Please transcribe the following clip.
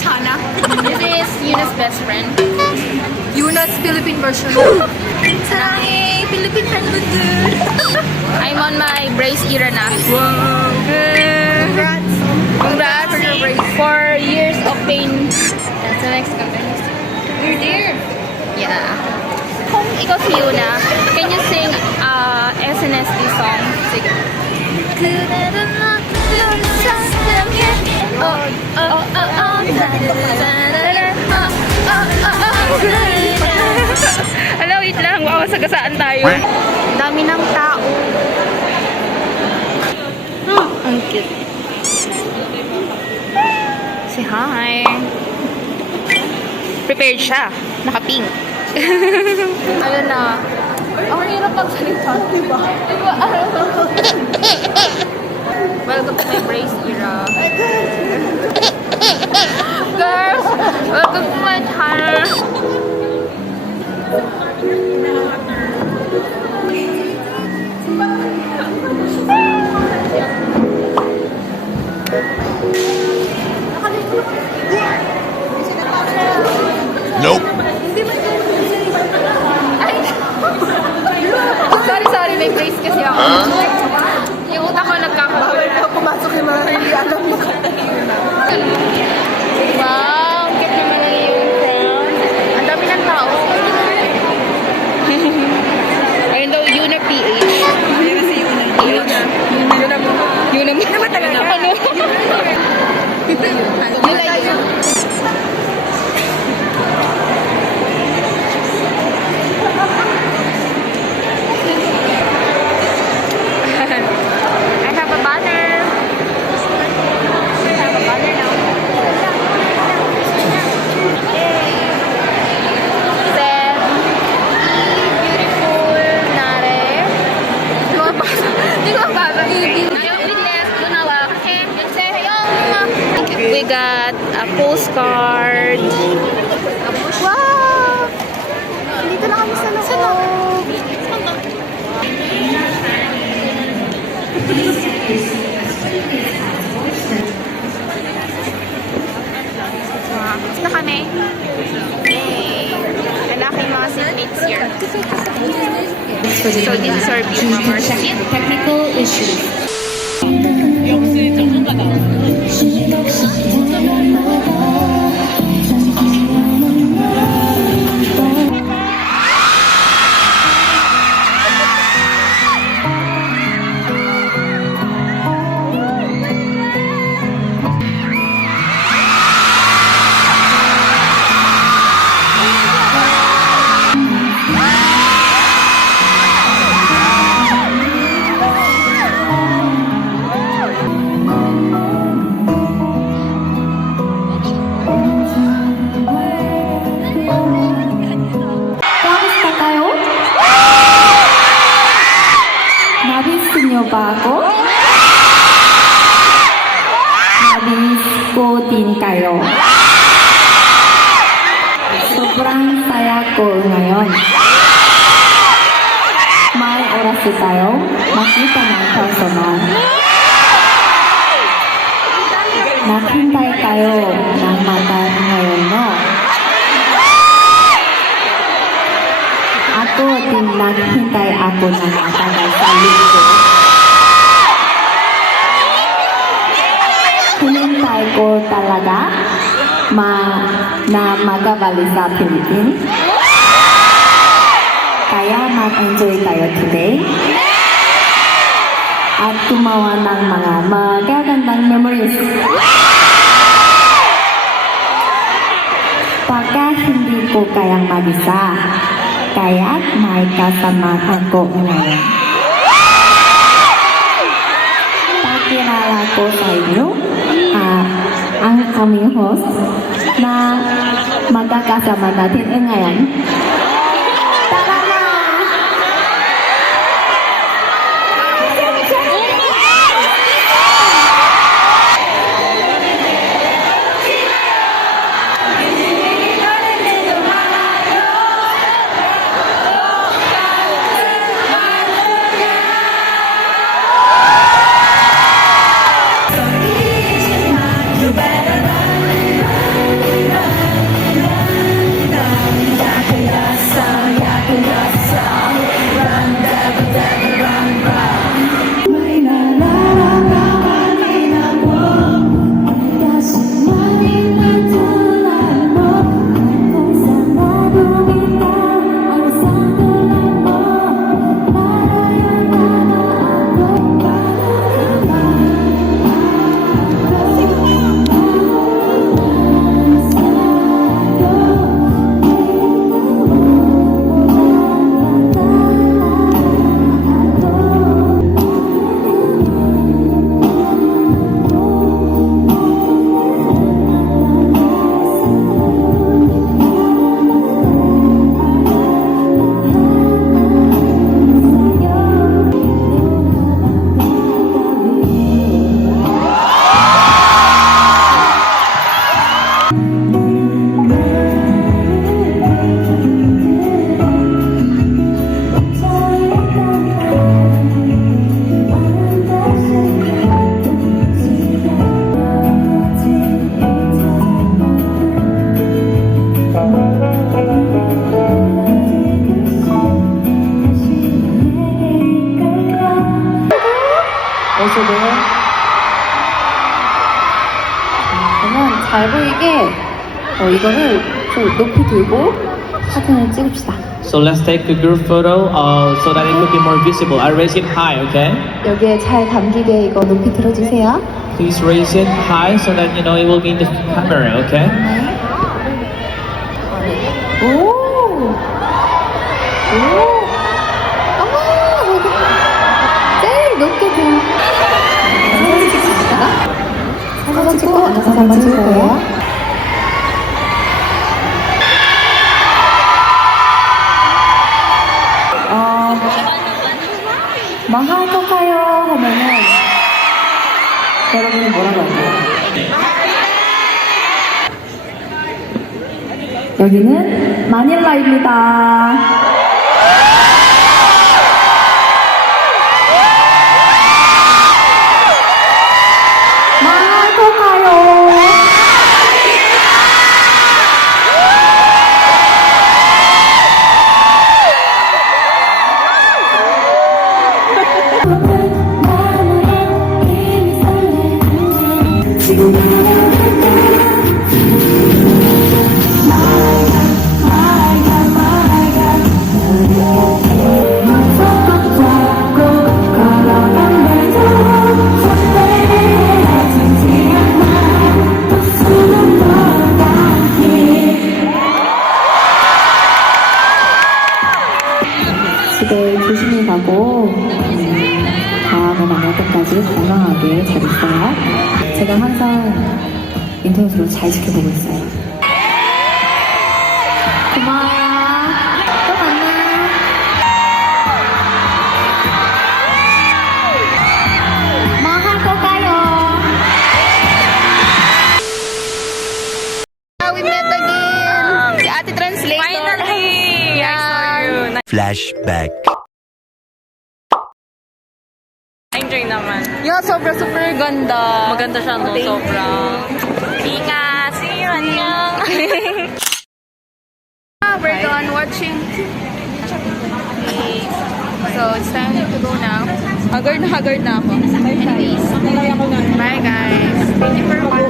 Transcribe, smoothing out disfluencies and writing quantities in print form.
Miss Hannah. This is Yoona's best friend. Yoona's Philippine version. Sarangay! Philippine handbook. I'm on my brace era na. Wow! Congrats! Congrats for your brace. 4 years of pain. SMX Convention Center. You're there! Yeah. Kung ikaw si Yoona, can you sing SNSD song? Sige. Hello, wait lang. Wow, sagasaan tayo. Dami ng tao. Ang cute. Say hi. Prepared siya. Naka-pink. Ayun na. Ang hirap magsalita, diba? Diba? Welcome to my brace era. Girls, welcome to my channel. Nope. Sorry, may brace kasi ako. Yung utak ko nagkakahol. Pumasok yung mga hindi alam mo kanta ni Yoona. Wow, cute naman lang yung crown. Ang dami ng tao. Ayun daw, Yoona PH. Ayun na si Yoona. Yoona mo. Yoona mo. Ano ba talaga? Ano? Yoona tayo. I have a banner. I have a banner now. Said, beautiful nare. Di ko mabasa. We got a postcard. Wow! Dito lang kami sa loob. Tapos na kami. Yay! Malaki yung mga seatmates here. So this is our view from our seat. Technical issues. bago? Habis ko din kayo. Sobrang saya ko ngayon. May oras tayo makita ng personal. Naghintay kayo ng mata ngayon, no? Ako din naghintay ako ng matagal sa linggo. Hinintay ko talaga na magabalik sa Philippines. Kaya mag-enjoy tayo today. At gumawa ng mga magagandang memories. Pagka hindi ko kayang mag-isa, kaya't may kasama ako ngayon. Pakilala ko sa inyo ang aming host na magkakasama natin ngayon. Tara na! 잘 보이게 이거를 좀 높이 들고 사진을 찍읍시다. So let's take a group photo so that it could be more visible. I raise it high, okay? 여기에 잘 담기게 이거 높이 들어주세요. Please raise it high so that you know it will be in the camera, okay? 오! 어머! 제일 높게 들어. 사진 찍습니다. 사진 찍고 앉아서 한번 찍을 거예요. 뭐 할 건가요? 하면은 여러분이 뭐라고 할까요? 여기는 마닐라입니다. 집에 조심히 가고 다음에 만날 때까지 건강하게 잘 있어요. 제가 항상 인터넷으로 잘 지켜보고 있어요. 고마워요. 또 만나. 뭐 할 걸까요? We met again! Si Ate Translator. Finally! Yeah. I saw you. Flashback. Enjoy naman. Yeah, super ganda. Maganda siya, no? Sobrang. Ingat! See you! Annyeong! We're done watching. Okay. So, it's time to go now. Haggard na ako. Anyways. Bye guys. Thank you for watching.